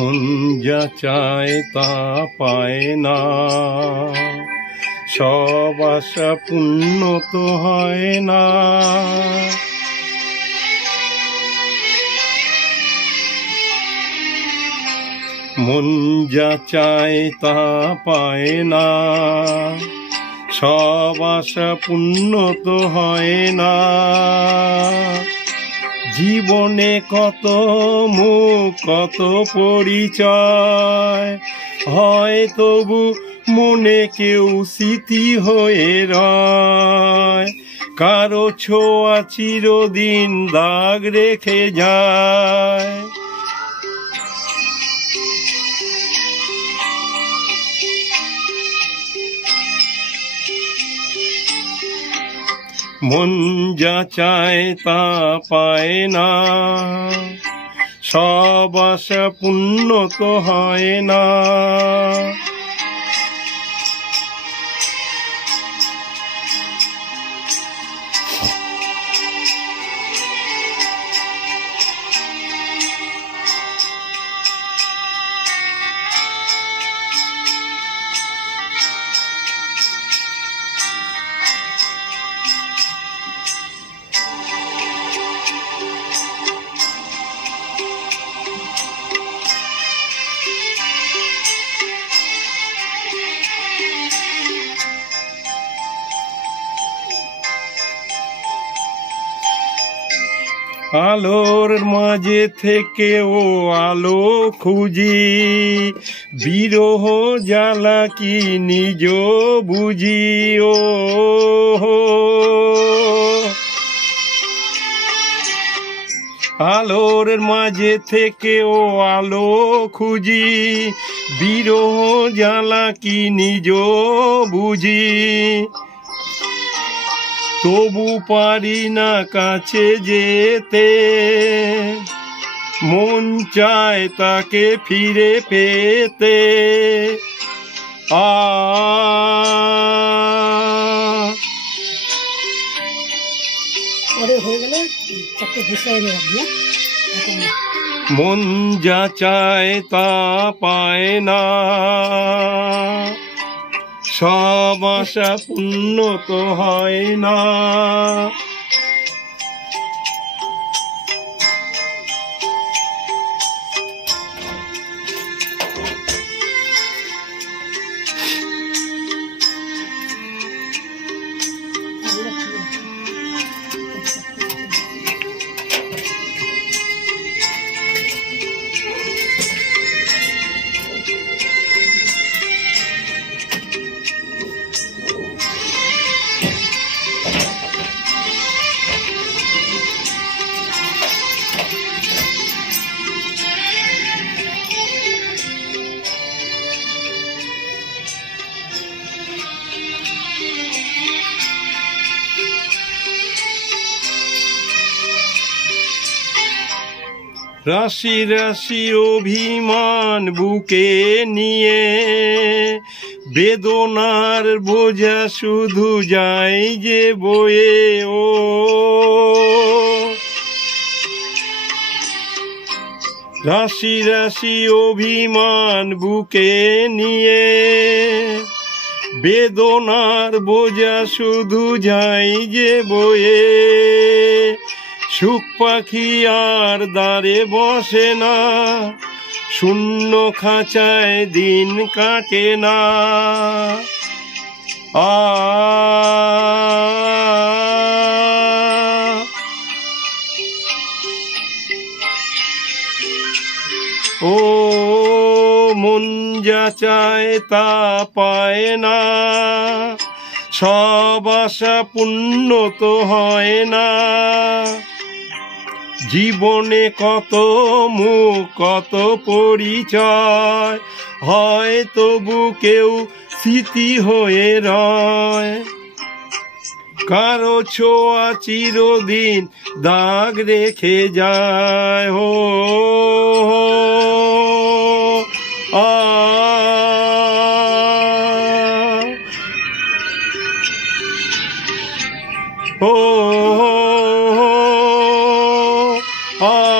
মন যা চায় তা পায় না। সব আশা পূর্ণ তো হয় না। মন যা চায় তা পায় না। সব আশা পূর্ণ তো হয় না। জীবনে কত মুখ, কত পরিচয়। হয় তবু মনে কেউ স্মৃতি হয়ে রয়। কারও ছোঁয়া চিরদিন দাগ রেখে যায়। মন যা চায় তা পায় না। সব আশা পূর্ণ তো হয় না। আলোর মাঝে থেকে ও আলো খুঁজি। বিরহ জ্বালা কি নিজ বুঝি? ও আলোর মাঝে থেকে ও আলো খুঁজি। বিরহ জ্বালা কি নিজ বুঝি? তবু পারি না কাছে যেতে। মন চায় তাকে ফিরে পেতে। আ মন যা চায় তা পায় না। সব আশা পূর্ণ তো হয় না। রাশি রাশি অভিমান বুকে নিয়ে, বেদনার বোঝা শুধু যায় যে বয়ে, ও। রাশি রাশি অভিমান বুকে নিয়ে, বেদনার বোঝা শুধু যায় যে বয়ে সুখ পাখি আর দাঁড়ে বসে না। শূন্য খাঁচায় দিন কাটে না। আ। ও মন যা চায় তা পায় না। সব আশা পূর্ণ তো হয় না। জীবনে কত মুখ, কত পরিচয়, হয় তবু কেউ স্মৃতি হয়ে রয়। কারও ছোঁয়া চিরদিন দাগ রেখে যায়, হো আ ও আ